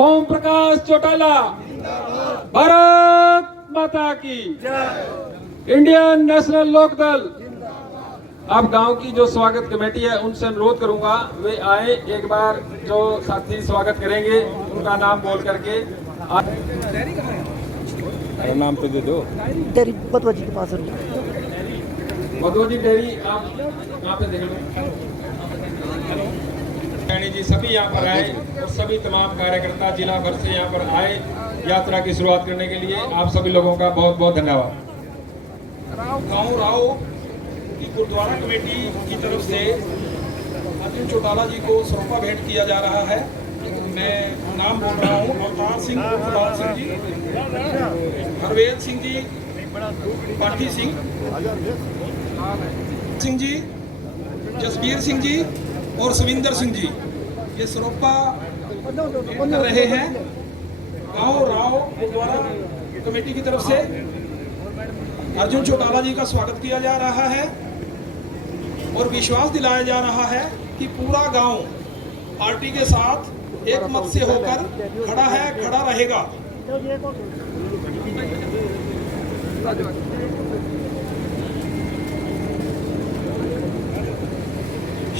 ओम प्रकाश चौटाला, भारत माता की, Indian national Lokdal. अब गांव की जो स्वागत कमेटी है उनसे अनुरोध करूंगा वे आए, एक बार जो साथी स्वागत करेंगे उनका नाम बोल करके। नाम तो दे दो। डेयरी बदवा जी के पास मधु जी डेयरी, आप यहाँ पे देख लो। जी सभी यहाँ पर आए और सभी तमाम कार्यकर्ता जिला भर से यहाँ पर आए यात्रा की शुरुआत करने के लिए। आप सभी लोगों का बहुत बहुत धन्यवाद। गाँव राव की गुरुद्वारा कमेटी की तरफ से अर्जुन चौटाला जी को सरोपा भेंट किया जा रहा है। मैं नाम बोल रहा हूँ अवतार सिंह, लाल सिंह जी, हरवेद सिंह जी, पाठी सिंह जी, जसबीर सिंह जी और सुविंदर सिंह जी ये सरोपा कर रहे हैं। गाँव राव गुरुद्वारा कमेटी की तरफ से अर्जुन चौटाला जी का स्वागत किया जा रहा है और विश्वास दिलाया जा रहा है कि पूरा गांव पार्टी के साथ एक मत से होकर खड़ा है, खड़ा रहेगा।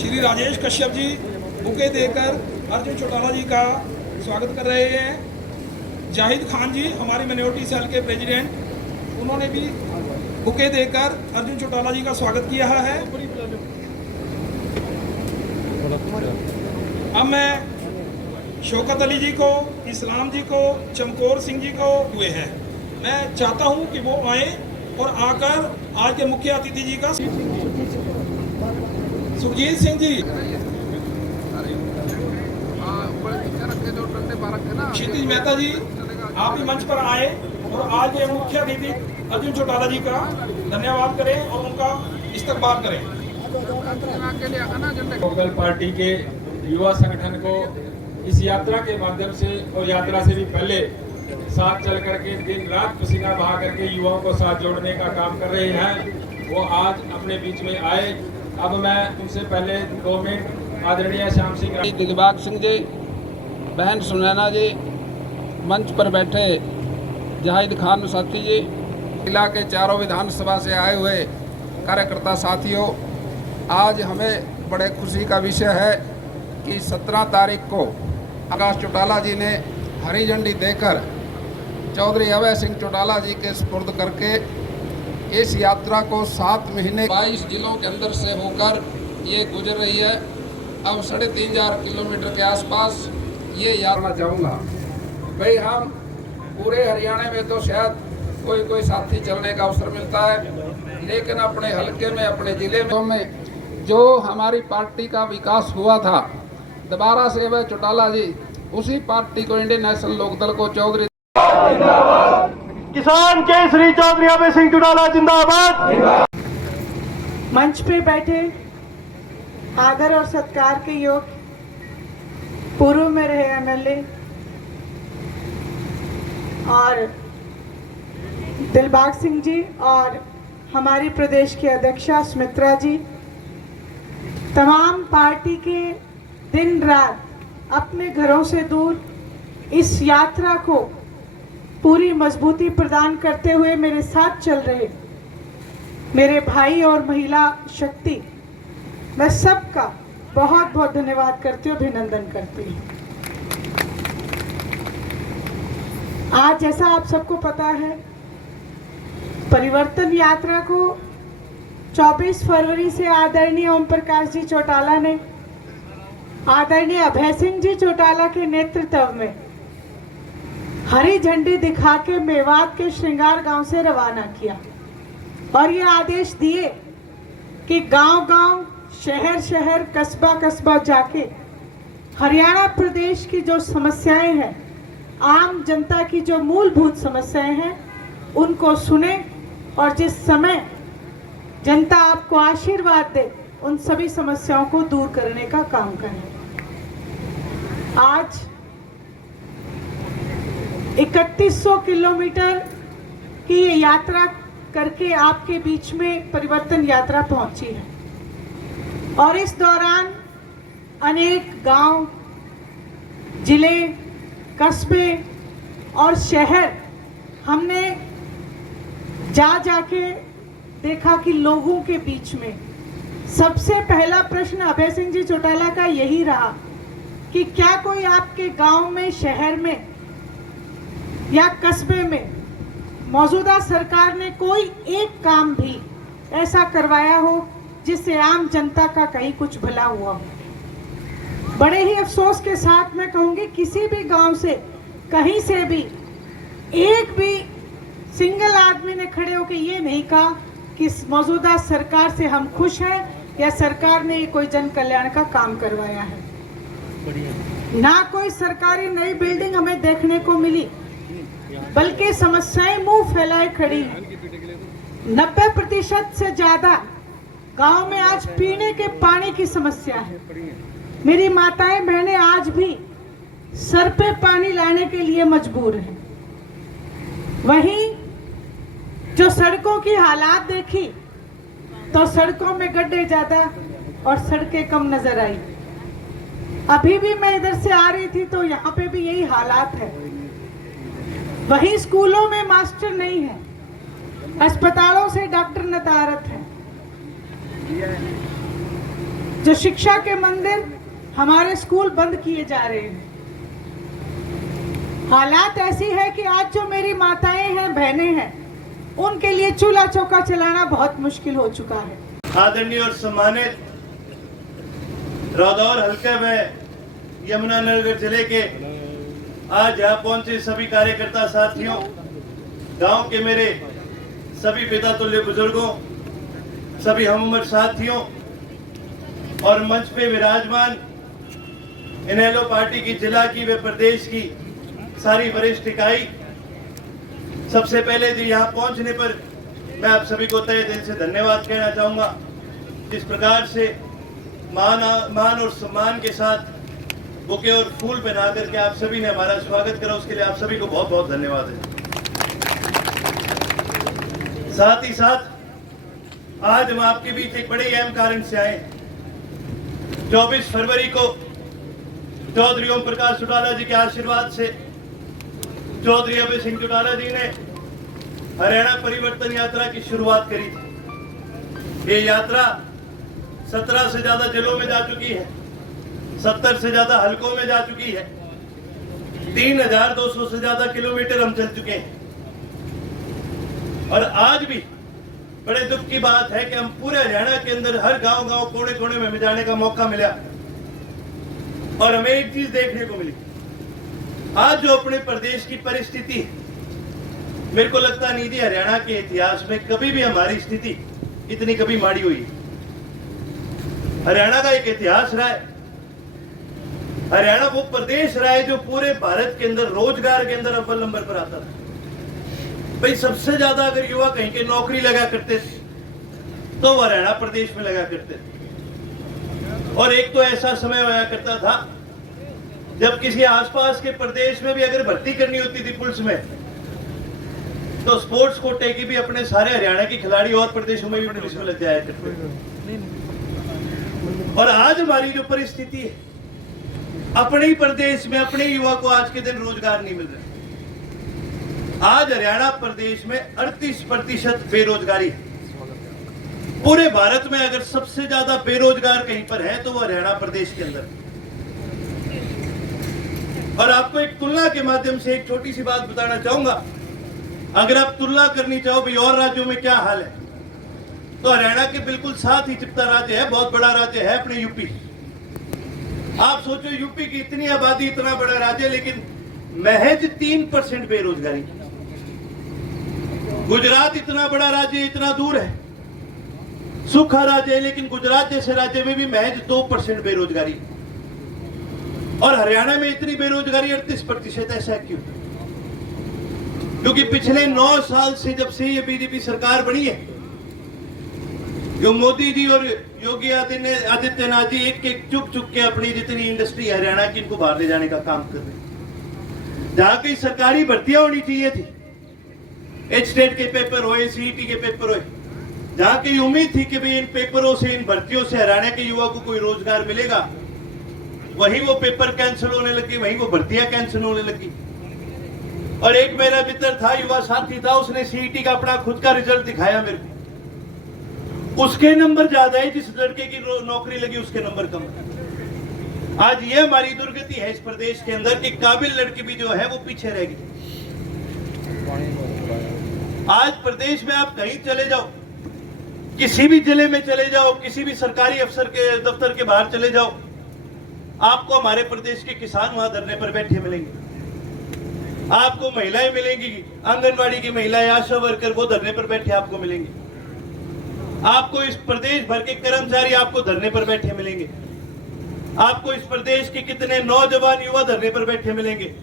श्री राजेश कश्यप जी बुके देकर अर्जुन चौटाला जी का स्वागत कर रहे हैं। जाहिद खान जी हमारी माइनॉरिटी सेल के प्रेसिडेंट, उन्होंने भी बुके देकर अर्जुन चौटाला जी का स्वागत किया है। अब मैं शौकत अली जी को, इस्लाम जी को, चमकोर सिंह जी को हुए हैं, मैं चाहता हूं कि वो आए और आकर आज के मुख्य अतिथि जी का सुखजीत सिंह जी, क्षितिज मेहता जी, आप भी मंच पर आए और आज के मुख्य अतिथि अर्जुन चौटाला जी का धन्यवाद करें और उनका इस्तकबाल करें। लोकल पार्टी के युवा संगठन को इस यात्रा के माध्यम से और यात्रा से भी पहले साथ चल करके दिन रात पसीना बहा करके युवाओं को साथ जोड़ने का काम कर रहे हैं, वो आज अपने बीच में आए। अब मैं उनसे पहले 2 मिनट आदरणीय श्याम सिंह, दिलबाग सिंह जी, बहन सुनैना जी, मंच पर बैठे जाहिद खान साथी जी, जिला के चारों विधानसभा से आए हुए कार्यकर्ता साथियों, आज हमें बड़े खुशी का विषय है कि 17 तारीख को आकाश चौटाला जी ने हरी झंडी देकर चौधरी अभय सिंह चौटाला जी के सुपुर्द करके इस यात्रा को 7 महीने 22 जिलों के अंदर से होकर ये गुजर रही है। अब 3.5 किलोमीटर के आसपास ये यात्रा चाहूँगा भाई। हम पूरे हरियाणा में तो शायद कोई साथी चलने का अवसर मिलता है, लेकिन अपने हलके में, अपने जिले में जो हमारी पार्टी का विकास हुआ था, दोबारा से अभय चौटाला जी उसी पार्टी को, इंडियन नेशनल लोकदल को, चौधरी किसान केसरी चौधरी अभय सिंह चौटाला जिंदाबाद। मंच पे बैठे आदर और सत्कार के योग्य पूर्व में रहे एमएलए और दिलबाग सिंह जी और हमारी प्रदेश की अध्यक्षा सुमित्रा जी, तमाम पार्टी के दिन रात अपने घरों से दूर इस यात्रा को पूरी मजबूती प्रदान करते हुए मेरे साथ चल रहे मेरे भाई और महिला शक्ति, मैं सबका बहुत बहुत धन्यवाद करती हूँ, अभिनंदन करती हूँ। आज जैसा आप सबको पता है, परिवर्तन यात्रा को 24 फरवरी से आदरणीय ओम प्रकाश जी चौटाला ने आदरणीय अभय सिंह जी चौटाला के नेतृत्व में हरी झंडी दिखा के मेवात के श्रृंगार गांव से रवाना किया और ये आदेश दिए कि गांव-गांव, शहर-शहर, कस्बा-कस्बा जाके हरियाणा प्रदेश की जो समस्याएं हैं, आम जनता की जो मूलभूत समस्याएं हैं, उनको सुने और जिस समय जनता आपको आशीर्वाद दे, उन सभी समस्याओं को दूर करने का काम करें। आज 3100 किलोमीटर की ये यात्रा करके आपके बीच में परिवर्तन यात्रा पहुंची है और इस दौरान अनेक गांव, जिले, कस्बे और शहर हमने जाके देखा कि लोगों के बीच में सबसे पहला प्रश्न अभय सिंह जी चौटाला का यही रहा कि क्या कोई आपके गांव में, शहर में या कस्बे में मौजूदा सरकार ने कोई एक काम भी ऐसा करवाया हो जिससे आम जनता का कहीं कुछ भला हुआ हो। बड़े ही अफसोस के साथ मैं कहूंगी, किसी भी गांव से, कहीं से भी एक भी सिंगल आदमी ने खड़े होकर ये नहीं कहा कि इस मौजूदा सरकार से हम खुश हैं या सरकार ने कोई जन कल्याण का काम करवाया है। ना कोई सरकारी नई बिल्डिंग हमें देखने को मिली, बल्कि समस्याएं मुंह फैलाए खड़ी हैं। 90% से ज्यादा गांव में आज पीने के पानी की समस्या है। मेरी माताएं बहनें आज भी सर पे पानी लाने के लिए मजबूर हैं। वहीं जो सड़कों की हालात देखी तो सड़कों में गड्ढे ज्यादा और सड़कें कम नजर आई। अभी भी मैं इधर से आ रही थी तो यहाँ पे भी यही हालात है। वहीं स्कूलों में मास्टर नहीं है, अस्पतालों से डॉक्टर नदारत है। जो शिक्षा के मंदिर, हमारे स्कूल बंद किए जा रहे हैं। हालात ऐसी है कि आज जो मेरी माताएं हैं, बहनें हैं, उनके लिए चूल्हा चौका चलाना बहुत मुश्किल हो चुका है। आदरणीय और सम्मानित रौदौर हल्के में यमुनानगर जिले के आज यहाँ पहुंचे सभी कार्यकर्ता साथियों, गांव के मेरे सभी पिता तुल्य बुजुर्गों, सभी हमउम्र साथियों और मंच पे विराजमान इनेलो पार्टी की जिला की व प्रदेश की सारी वरिष्ठ इकाई, सबसे पहले जी यहाँ पहुंचने पर मैं आप सभी को तहे दिल से धन्यवाद कहना चाहूंगा। जिस प्रकार से मान और सम्मान के साथ बुके और फूल पहना करके आप सभी ने हमारा स्वागत करा, उसके लिए आप सभी को बहुत बहुत धन्यवाद है। साथ ही साथ आज हम आपके बीच एक बड़े अहम कारण से आए। 24 फरवरी को चौधरी ओम प्रकाश चौटाला जी के आशीर्वाद से चौधरी अभय सिंह चौटाला जी ने हरियाणा परिवर्तन यात्रा की शुरुआत करी थी। ये यात्रा 17 से ज्यादा जिलों में जा चुकी है, 70 से ज्यादा हलकों में जा चुकी है, 3200 से ज्यादा किलोमीटर हम चल चुके हैं। और आज भी बड़े दुख की बात है कि हम पूरे हरियाणा के अंदर हर गांव कोने कोने में जाने का मौका मिला और हमें एक चीज देखने को मिली। आज जो अपने प्रदेश की परिस्थिति है, मेरे को लगता नहीं थी हरियाणा के इतिहास में कभी भी हमारी स्थिति इतनी कभी माड़ी हुई। हरियाणा का एक इतिहास रहा है। हरियाणा वो प्रदेश रहा है जो पूरे भारत के अंदर रोजगार के अंदर अव्वल नंबर पर आता था। भाई सबसे ज्यादा अगर युवा कहीं के नौकरी लगा करते थे तो वो हरियाणा प्रदेश में लगा करते थे। और एक तो ऐसा समय होया करता था जब किसी आसपास के प्रदेश में भी अगर भर्ती करनी होती थी पुलिस में, तो स्पोर्ट्स कोटे की भी अपने सारे हरियाणा के खिलाड़ी और प्रदेशों में भी पुलिस में लग जाया करते थे। और आज हमारी जो परिस्थिति है, अपने ही प्रदेश में अपने युवा को आज के दिन रोजगार नहीं मिल रहा। आज हरियाणा प्रदेश में 38% बेरोजगारी है। पूरे भारत में अगर सबसे ज्यादा बेरोजगार कहीं पर है तो वो हरियाणा प्रदेश के अंदर। और आपको एक तुलना के माध्यम से एक छोटी सी बात बताना चाहूंगा। अगर आप तुलना करनी चाहो भाई और राज्यों में क्या हाल है, तो हरियाणा के बिल्कुल साथ ही चिपता राज्य है, बहुत बड़ा राज्य है अपने यूपी। आप सोचो यूपी की इतनी आबादी, इतना बड़ा राज्य, लेकिन महज 3% बेरोजगारी। गुजरात इतना बड़ा राज्य, इतना दूर है, सूखा राज्य है, लेकिन गुजरात जैसे राज्य में भी महज 2% बेरोजगारी। और हरियाणा में इतनी बेरोजगारी 38%। ऐसा क्यों? क्योंकि पिछले 9 साल से जब से ये बीजेपी सरकार बनी है, जो मोदी जी और योगी आदित्यनाथ जी एक चुक के अपनी जितनी इंडस्ट्री हरियाणा की इनको बाहर ले जाने का काम कर रहे हैं। जहां कहीं सरकारी भर्तियां होनी चाहिए थी, एचटेट के पेपर हुए, सीईटी के पेपर हुए, जहां की उम्मीद थी कि भाई इन पेपरों से, इन भर्तियों से हरियाणा के युवा को कोई रोजगार मिलेगा, वहीं वो पेपर कैंसिल होने लगे, वहीं वो भर्तियां कैंसिल होने लगी। और एक मेरा मित्र था, युवा साथी था, उसने सीईटी का अपना खुद का रिजल्ट दिखाया मेरे को, उसके नंबर ज्यादा है, जिस लड़के की नौकरी लगी उसके नंबर कम है। आज ये हमारी दुर्गति है इस प्रदेश के अंदर कि काबिल लड़की भी जो है वो पीछे रह गई। आज प्रदेश में आप कहीं चले जाओ, किसी भी जिले में चले जाओ, किसी भी सरकारी अफसर के दफ्तर के बाहर चले जाओ, आपको हमारे प्रदेश के किसान वहां धरने पर बैठे मिलेंगे। आपको महिलाएं मिलेंगी, आंगनवाड़ी की महिलाएं, आशा वर्कर, वो धरने पर बैठे आपको मिलेंगे। आपको इस प्रदेश भर के कर्मचारी आपको धरने पर बैठे मिलेंगे। आपको इस प्रदेश के कितने नौजवान युवा धरने पर बैठे मिलेंगे।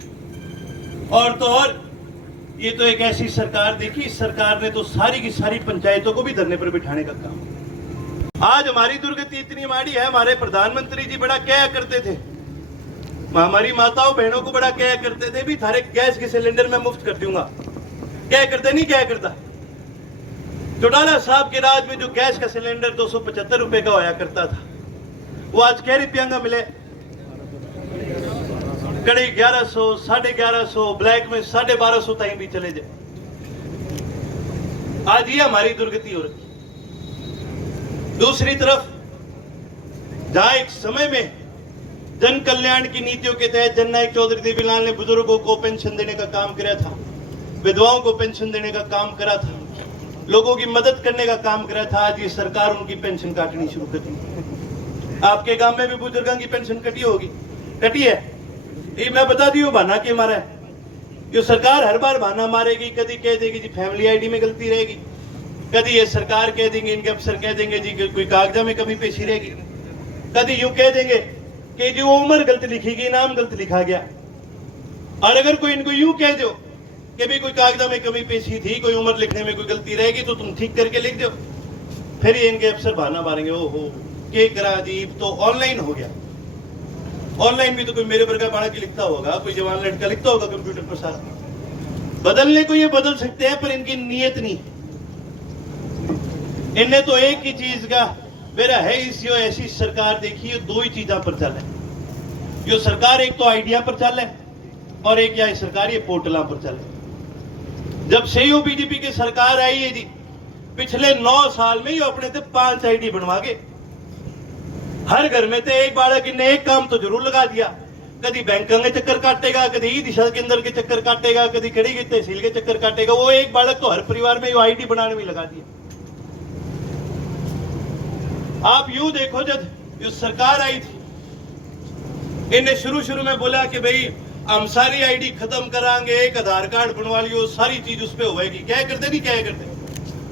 और तो और ये तो एक ऐसी सरकार देखी, इस सरकार ने तो सारी की सारी पंचायतों को भी धरने पर बिठाने का काम। आज हमारी दुर्गति इतनी माड़ी है, हमारे प्रधानमंत्री जी बड़ा क्या करते थे, हमारी माताओं बहनों को बड़ा क्या करते थे, भी थारे गैस के सिलेंडर में मुफ्त कर दूंगा। क्या करते, नहीं क्या करता। चौटाला साहब के राज में जो गैस का सिलेंडर 275 रुपए का होया करता था, वो आज क्या रुपया का मिले, कड़ी 1100, 1150, ब्लैक में 1250 तक भी चले जाए। आज ये हमारी दुर्गति हो रही। दूसरी तरफ जहां एक समय में जन कल्याण की नीतियों के तहत जननायक चौधरी देवीलाल ने बुजुर्गों को पेंशन देने का काम किया था, विधवाओं को पेंशन देने का काम करा था, लोगों की मदद करने का काम करा था, आज ये सरकार उनकी पेंशन काटनी शुरू कर दी। आपके गांव में भी बुजुर्गों की पेंशन कटी होगी, कटी है। ये मैं बता दी बहाना के मारा है। ये सरकार हर बार बहाना मारेगी, कभी कह देगी जी फैमिली आईडी में गलती रहेगी, कभी ये सरकार कह देंगे, इनके अफसर कह देंगे जी कोई कागजा में कमी पेशी रहेगी, कभी यूं कह देंगे कि जी वो उम्र गलत लिखी गई, नाम गलत लिखा गया। और अगर कोई इनको यूं कह दो कि भी कोई कागजा में कमी पेशी थी, कोई उम्र लिखने में कोई गलती रहेगी तो तुम ठीक करके लिख दो, फिर ये इनके अफसर बहाना मारेंगे, ओहो के करा जी तो ऑनलाइन हो गया। ऑनलाइन भी तो कोई मेरे वर्गा बाड़ा की लिखता होगा, कोई जवान लड़का लिखता होगा कंप्यूटर पर सारा। बदलने को ये बदल सकते हैं पर इनकी नीयत नहीं। इनने तो एक ही चीज का मेरा है, इस यो ऐसी सरकार देखी, ये दो ही चीजा पर चल है। यो सरकार एक तो आइडिया पर चल है और एक यह सरकार ये पोर्टलों पर चल है। जब से यो बीजेपी की सरकार आई है जी, पिछले 9 साल में ये अपने से 5 आईडी बनवा के हर घर में तो एक बालक ने एक काम तो जरूर लगा दिया। कभी बैंक के चक्कर काटेगा, कभी ई दिशा के अंदर के चक्कर काटेगा, कभी खड़ी की तहसील के चक्कर काटेगा। वो एक बालक तो हर परिवार में आईडी बनाने में लगा दिया। आप यूं देखो, जब जो सरकार आई थी, इन्हें शुरू में बोला कि भाई हम सारी आईडी खत्म कराएंगे, एक आधार कार्ड बनवा लियो, सारी चीज उस पर होगी। क्या करते, नहीं क्या करते,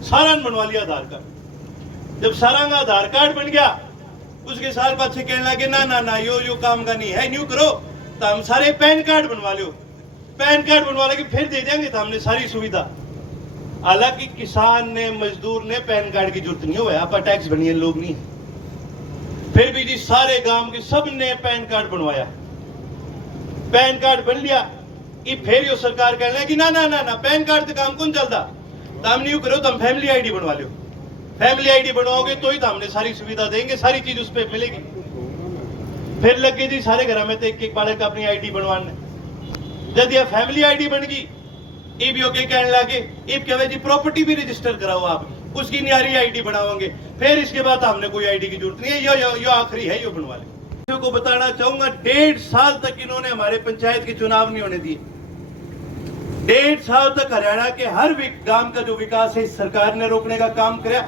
सारा बनवा लिया आधार कार्ड। जब सारा का आधार कार्ड बन गया, उसके साल बाद से कहने लगे ना ना ना यो काम का नहीं है, न्यू करो तो हम सारे पैन कार्ड बनवा लो। पैन कार्ड बनवा लेके फिर दे देंगे तो हमने सारी सुविधा। हालांकि किसान ने, मजदूर ने पैन कार्ड की जरूरत नहीं हो, आप टैक्स बनिए लोग नहीं। फिर भी जी सारे गांव के सब ने पैन कार्ड बनवाया, पैन कार्ड बन लिया। ये फिर यो सरकार कहने लगी ना ना ना ना पैन कार्ड से काम कौन चलता, तो हम न्यू करो तो हम फैमिली आईडी बनवा लो। फैमिली आईडी बनवाओगे तो ही तो हमने सारी सुविधा देंगे, सारी चीज उस पर मिलेगी। फिर लग गई जी सारे घर में तो एक बालक अपनी आईडी बनवाने। जब यह फैमिली आईडी बन गई, ईब यो के कहने लगे, ईब कहे जी प्रॉपर्टी भी रजिस्टर कराओ आप, उसकी न्यारी आईडी बनाओगे। फिर इसके बाद हमने कोई आईडी की जरूरत नहीं है, यो आखिरी है, यो बनवा ले। को बताना चाहूंगा, 1.5 साल तक इन्होंने हमारे पंचायत के चुनाव नहीं होने दिए। 1.5 साल तक हरियाणा के हर गांव का जो विकास है इस सरकार ने रोकने का काम किया।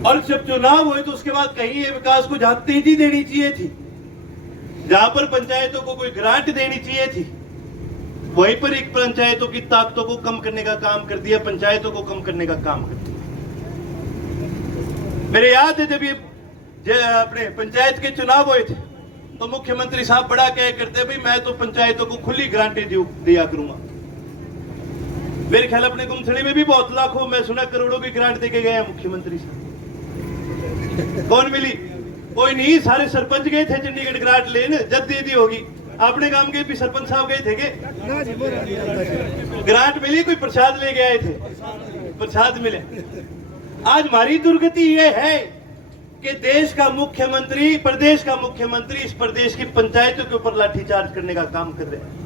और जब चुनाव हुए तो उसके बाद कहीं ये विकास को जहां तेजी देनी चाहिए थी, जहां पर पंचायतों को कोई ग्रांट देनी चाहिए थी, वहीं पर एक पंचायतों की ताकतों को कम करने का काम कर दिया, पंचायतों को कम करने का काम कर दिया। मेरे याद है जब ये अपने पंचायत के चुनाव हुए थे तो मुख्यमंत्री साहब बड़ा कह करते, भाई मैं तो पंचायतों को खुली ग्रांटें दिया करूंगा। मेरे ख्याल अपने गुमथड़ी में भी बहुत लाखों, मैं सुना करोड़ों की ग्रांट देके गए हैं मुख्यमंत्री साहब। कौन मिली? कोई नहीं, सारे सरपंच गए थे चंडीगढ़ ग्रांट लेने, जब दे दी होगी। अपने गांव के भी सरपंच साहब गए थे के ग्रांट मिली, कोई प्रसाद ले गए थे, प्रसाद मिले। आज हमारी दुर्गति ये है कि देश का मुख्यमंत्री, प्रदेश का मुख्यमंत्री इस प्रदेश की पंचायतों के ऊपर लाठीचार्ज करने का काम कर रहे हैं।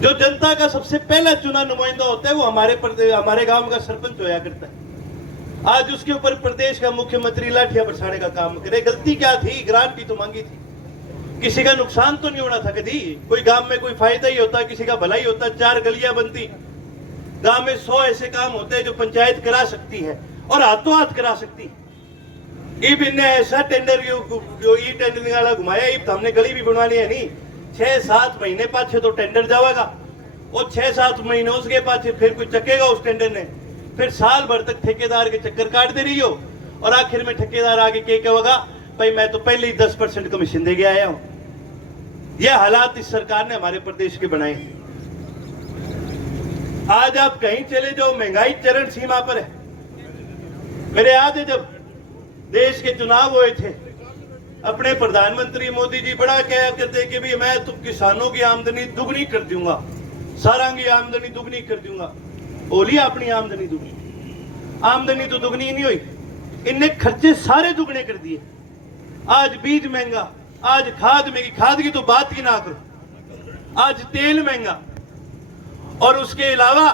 जो जनता का सबसे पहला चुना नुमाइंदा होता है वो हमारे गांव का सरपंच होया करता है। आज उसके ऊपर प्रदेश का मुख्यमंत्री लाठियां बरसाने का काम करे। गलती क्या थी? ग्रांट भी तो मांगी थी, किसी का नुकसान तो नहीं होना था कभी। कोई गांव में कोई फायदा ही होता, किसी का भलाई होता, 4 गलियां बनती। गांव में 100 ऐसे काम होते हैं जो पंचायत करा सकती है और हाथों हाथ करा सकती है। इब इन्हें ऐसा टेंडर जो ई टेंडरिंग वाला घुमाया, इब हमने गली भी बनवानी है नहीं। 6-7 महीने पाछे तो टेंडर जाएगा, और 6-7 महीने उसके पाछे फिर कोई चकेगा उस टेंडर ने, फिर साल भर तक ठेकेदार के चक्कर काट दे रही हो, और आखिर में ठेकेदार आगे कहेगा भाई मैं तो पहले ही 10% कमीशन दे के आया हूं। यह हालात इस सरकार ने हमारे प्रदेश के बनाए। आज आप कहीं चले जाओ, महंगाई चरण सीमा पर है। मेरे याद है जब देश के चुनाव हुए थे, अपने प्रधानमंत्री मोदी जी बड़ा कहा करते कि भी मैं तो किसानों की आमदनी दुगनी कर दूंगा, सारा की आमदनी दुगनी कर दूंगा। बोली अपनी आमदनी दुगनी, आमदनी तो दुगनी नहीं हुई, इनने खर्चे सारे दुगने कर दिए। आज बीज महंगा, आज खाद महंगी, खाद की तो बात ही ना करो, आज तेल महंगा। और उसके अलावा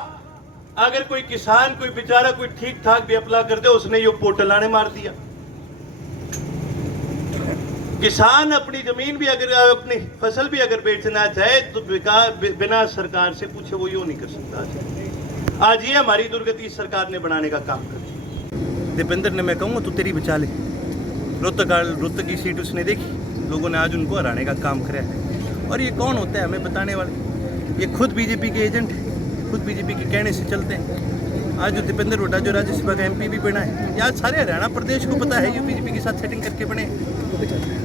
अगर कोई किसान, कोई बेचारा कोई ठीक ठाक भी अप्लाई कर दे, उसने ये पोर्टल आने मार दिया। किसान अपनी जमीन भी अगर, अपनी फसल भी अगर बेचना चाहे तो बिना सरकार से पूछे वो यूं नहीं कर सकता। आज ये हमारी दुर्गति सरकार ने बनाने का काम कर। दीपेंद्र ने, मैं कहूँगा तू तेरी बचा ले। रोहतक की सीट उसने देखी, लोगों ने आज उनको हराने का काम करा है। और ये कौन होता है हमें बताने वाले? ये खुद बीजेपी के एजेंट है, खुद बीजेपी के कहने से चलते हैं। आज जो दीपेंद्र हुड्डा जो राज्यसभा का MP भी बना है, आज सारे हरियाणा प्रदेश को पता है ये बीजेपी के साथ सेटिंग करके बने।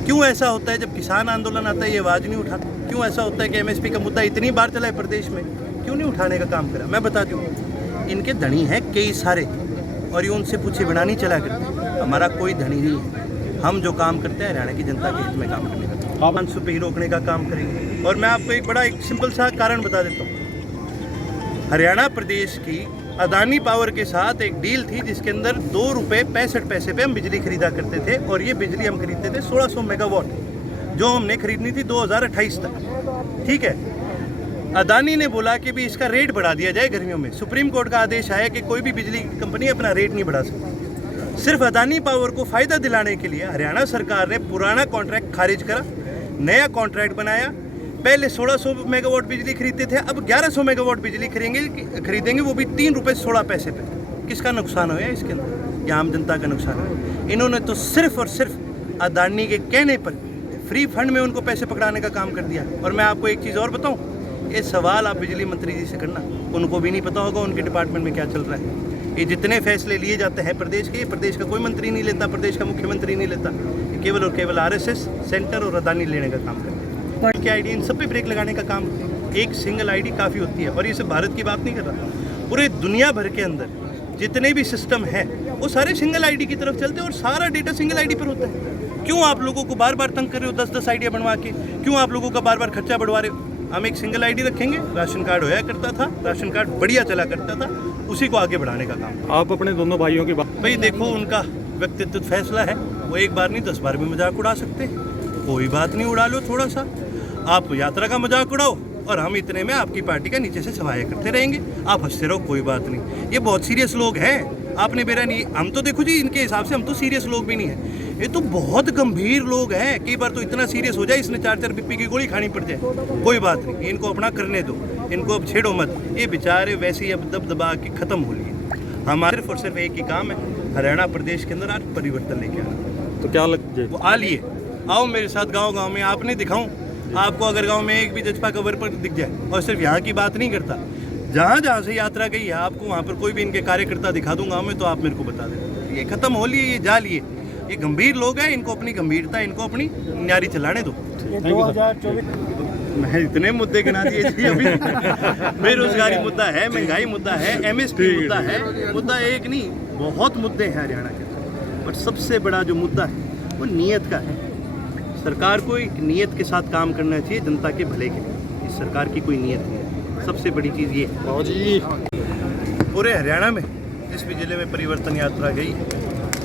क्यों ऐसा होता है? जब किसान आंदोलन आता है ये आवाज़ नहीं उठाता। क्यों ऐसा होता है कि MSP का मुद्दा इतनी बार चला है प्रदेश में, क्यों नहीं उठाने का काम करा? मैं बता दूँ, इनके धनी हैं कई सारे, और ये उनसे पूछे बिना नहीं चला करते। हमारा कोई धनी नहीं है, हम जो काम करते हैं हरियाणा की जनता के हित में काम करने का, आप अंशु पे ही रोकने का काम करेंगे। और मैं आपको एक सिंपल सा कारण बता देता हूँ। हरियाणा प्रदेश की अदानी पावर के साथ एक डील थी जिसके अंदर 2 रुपये 65 पैसे पे हम बिजली खरीदा करते थे, और ये बिजली हम खरीदते थे 1600 मेगावाट, जो हमने खरीदनी थी 2028 तक। ठीक है, अदानी ने बोला कि भी इसका रेट बढ़ा दिया जाए गर्मियों में। सुप्रीम कोर्ट का आदेश आया कि कोई भी बिजली कंपनी अपना रेट नहीं बढ़ा सकती। सिर्फ अदानी पावर को फायदा दिलाने के लिए हरियाणा सरकार ने पुराना कॉन्ट्रैक्ट खारिज करा, नया कॉन्ट्रैक्ट बनाया। पहले 1600 मेगावाट बिजली खरीदते थे, अब 1100 मेगावाट बिजली खरीदेंगे, वो भी 3 रुपये 16 पैसे पे। किसका नुकसान हुआ इसके अंदर? ये आम जनता का नुकसान है। इन्होंने तो सिर्फ और सिर्फ अदानी के कहने पर फ्री फंड में उनको पैसे पकड़ाने का काम कर दिया। और मैं आपको एक चीज़ और बताऊं, ये सवाल आप बिजली मंत्री जी से करना, उनको भी नहीं पता होगा उनके डिपार्टमेंट में क्या चल रहा है। ये जितने फैसले लिए जाते हैं प्रदेश के, प्रदेश का कोई मंत्री नहीं लेता, प्रदेश का मुख्यमंत्री नहीं लेता, ये केवल और केवल RSS, सेंटर और अदानी लेने का काम करते हैं। की आईडी इन सब पे ब्रेक लगाने का काम, एक सिंगल आईडी काफ़ी होती है। और ये सिर्फ भारत की बात नहीं कर रहा, पूरे दुनिया भर के अंदर जितने भी सिस्टम है वो सारे सिंगल आईडी की तरफ चलते हैं, और सारा डेटा सिंगल आईडी पर होता है। क्यों आप लोगों को बार बार तंग कर रहे हो 10-10 आईडिया बनवा के? क्यों आप लोगों का बार बार खर्चा बढ़वा रहे हो? हम एक सिंगल आईडी रखेंगे, राशन कार्ड होया करता था, राशन कार्ड बढ़िया चला करता था, उसी को आगे बढ़ाने का काम। आप अपने दोनों भाइयों की बात, भाई देखो, उनका व्यक्तित्व फैसला है, वो एक बार नहीं 10 बार भी मजाक उड़ा सकते। कोई बात नहीं, उड़ा लो थोड़ा सा, आप यात्रा का मजाक उड़ाओ, और हम इतने में आपकी पार्टी का नीचे से सफाया करते रहेंगे। आप हंसते रहो, कोई बात नहीं। ये बहुत सीरियस लोग हैं, आपने मेरा नहीं, हम तो देखो जी, इनके हिसाब से हम तो सीरियस लोग भी नहीं हैं, ये तो बहुत गंभीर लोग हैं। कई बार तो इतना सीरियस हो जाए इसने 4-4 बीपी की गोली खानी पड़ जाए। कोई बात नहीं, इनको अपना करने दो, इनको अब छेड़ो मत। ये बेचारे वैसे ही अब दबा के ख़त्म हो लिए। हमारे सिर्फ और सिर्फ एक ही काम है, हरियाणा प्रदेश के अंदर आज परिवर्तन लेके आना। तो क्या लग वो आ लिए, आओ मेरे साथ गाँव में, आपने दिखाऊँ आपको। अगर गाँव में एक भी जजपा कवर पर दिख जाए, और सिर्फ यहाँ की बात नहीं करता, जहाँ जहाँ से यात्रा गई है आपको वहाँ पर कोई भी इनके कार्यकर्ता दिखा दूंगा मैं, तो आप मेरे को बता दें। ये खत्म हो लिए, ये जा लिए, ये गंभीर लोग हैं, इनको अपनी गंभीरता, इनको अपनी न्यारी चलाने दो। 2024 मैं इतने मुद्दे गिना दिए थी अभी। बेरोजगारी मुद्दा है, महंगाई मुद्दा है, MSP मुद्दा है। मुद्दा एक नहीं, बहुत मुद्दे हैं हरियाणा के, और सबसे बड़ा जो मुद्दा है वो नीयत का है। सरकार को एक नीयत के साथ काम करना चाहिए, जनता के भले के लिए। इस सरकार की कोई नीयत नहीं है, सबसे बड़ी चीज़ ये है। पूरे हरियाणा में जिस भी जिले में परिवर्तन यात्रा गई,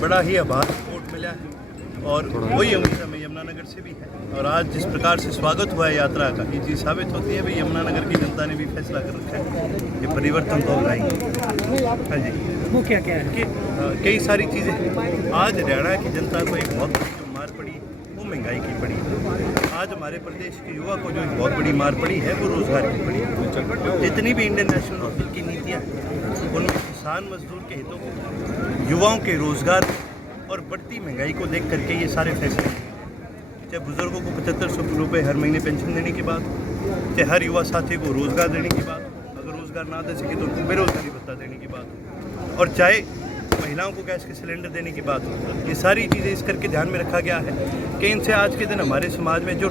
बड़ा ही आभार सपोर्ट मिला है और वही उम्मीद हमें यमुनानगर से भी है। और आज जिस प्रकार से स्वागत हुआ है यात्रा का, ये चीज़ साबित होती है भाई यमुनानगर की जनता ने भी फैसला कर रखा है ये परिवर्तन तो लाएंगे। हाँ जी, वो क्या क्या है कि कई सारी चीज़ें आज हरियाणा की जनता को एक बहुत बड़ी जो मार पड़ी वो महंगाई की पड़ी। आज हमारे प्रदेश के युवा को जो एक बहुत बड़ी मार पड़ी है वो रोज़गार की पड़ी। जितनी भी इंडियन नेशनल काउंसिल की नीतियाँ उनमें किसान मजदूर के हितों को, युवाओं के रोज़गार और बढ़ती महंगाई को देख करके ये सारे फैसले, चाहे बुजुर्गों को 7500 रुपये हर महीने पेंशन देने की बात, चाहे हर युवा साथी को रोज़गार देने की बात, अगर रोज़गार ना दे सके तो उनको बेरोजगारी भत्ता देने की बात, और चाहे महिलाओं को गैस के सिलेंडर देने की बात, ये सारी चीज़ें इस करके ध्यान में रखा गया है कि इनसे आज के दिन हमारे समाज में जो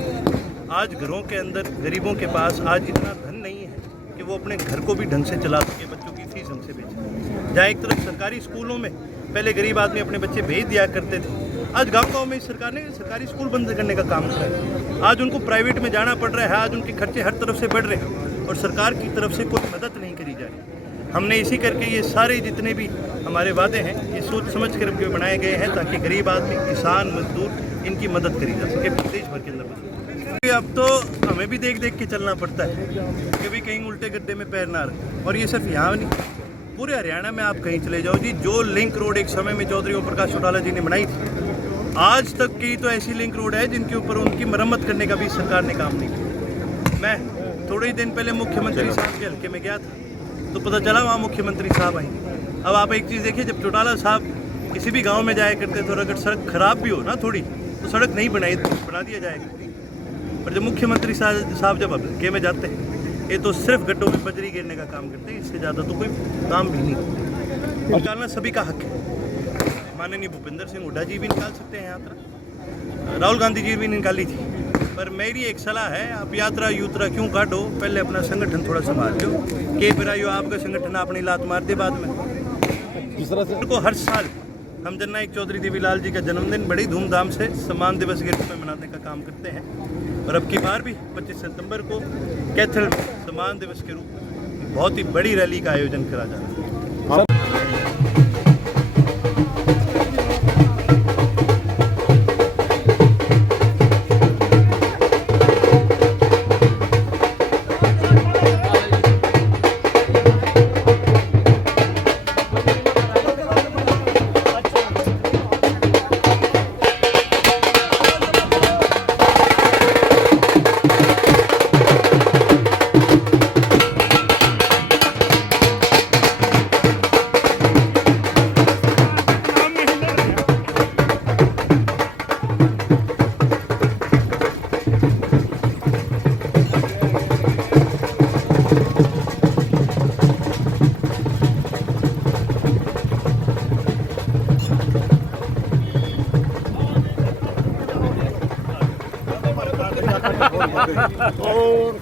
आज घरों के अंदर गरीबों के पास आज इतना धन नहीं है कि वो अपने घर को भी ढंग से चला सके, बच्चों की फीस ढंग से भेजें। जहाँ एक तरफ सरकारी स्कूलों में पहले गरीब आदमी अपने बच्चे भेज दिया करते थे, आज गाँव-गाँव में सरकार ने सरकारी स्कूल बंद करने का काम किया है। आज उनको प्राइवेट में जाना पड़ रहा है, आज उनके खर्चे हर तरफ से बढ़ रहे हैं और सरकार की तरफ से कोई मदद नहीं करी जा रही। हमने इसी करके ये सारे जितने भी हमारे वादे हैं ये सोच समझ कर के बनाए गए हैं ताकि गरीब आदमी, किसान, मजदूर इनकी मदद करी जा सके प्रदेश भर के अंदर। अब तो हमें भी देख देख के चलना पड़ता है, कभी कहीं उल्टे गड्ढे में पैर ना रखें। और ये सिर्फ यहाँ नहीं, पूरे हरियाणा में आप कहीं चले जाओ जी, जो लिंक रोड एक समय में चौधरी ओम प्रकाश चौटाला जी ने बनाई थी, आज तक की तो ऐसी लिंक रोड है जिनके ऊपर उनकी मरम्मत करने का भी सरकार ने काम नहीं किया। मैं थोड़े ही दिन पहले मुख्यमंत्री साहब के हल्के में गया था तो पता चला वहाँ मुख्यमंत्री साहब आएंगे। अब आप एक चीज़ देखिए, जब चौटाला साहब किसी भी गांव में जाया करते थे और अगर सड़क खराब भी हो ना थोड़ी, तो सड़क नहीं बना दिया जाया करती। पर जब मुख्यमंत्री साहब जब हल्के में जाते हैं ये तो सिर्फ गड्ढों में बजरी गिरने का काम करते हैं, इससे ज़्यादा तो कोई काम भी नहीं। निकालना सभी का हक है। माननीय भूपेंद्र सिंह हुड्डा जी भी निकाल सकते हैं यात्रा, राहुल गांधी जी भी निकाली थी, पर मेरी एक सलाह है, आप यात्रा यूत्रा क्यों काटो, पहले अपना संगठन थोड़ा संभाल लो। के फिर आयो आपका संगठन अपनी लात मार दे बाद में। को हर साल हम जननायक चौधरी देवीलाल जी का जन्मदिन बड़ी धूमधाम से सम्मान दिवस के रूप में मनाने का काम करते हैं और अब की बार भी 25 सितंबर को कैथल में सम्मान दिवस के रूप में बहुत ही बड़ी रैली का आयोजन करा जा रहा है। और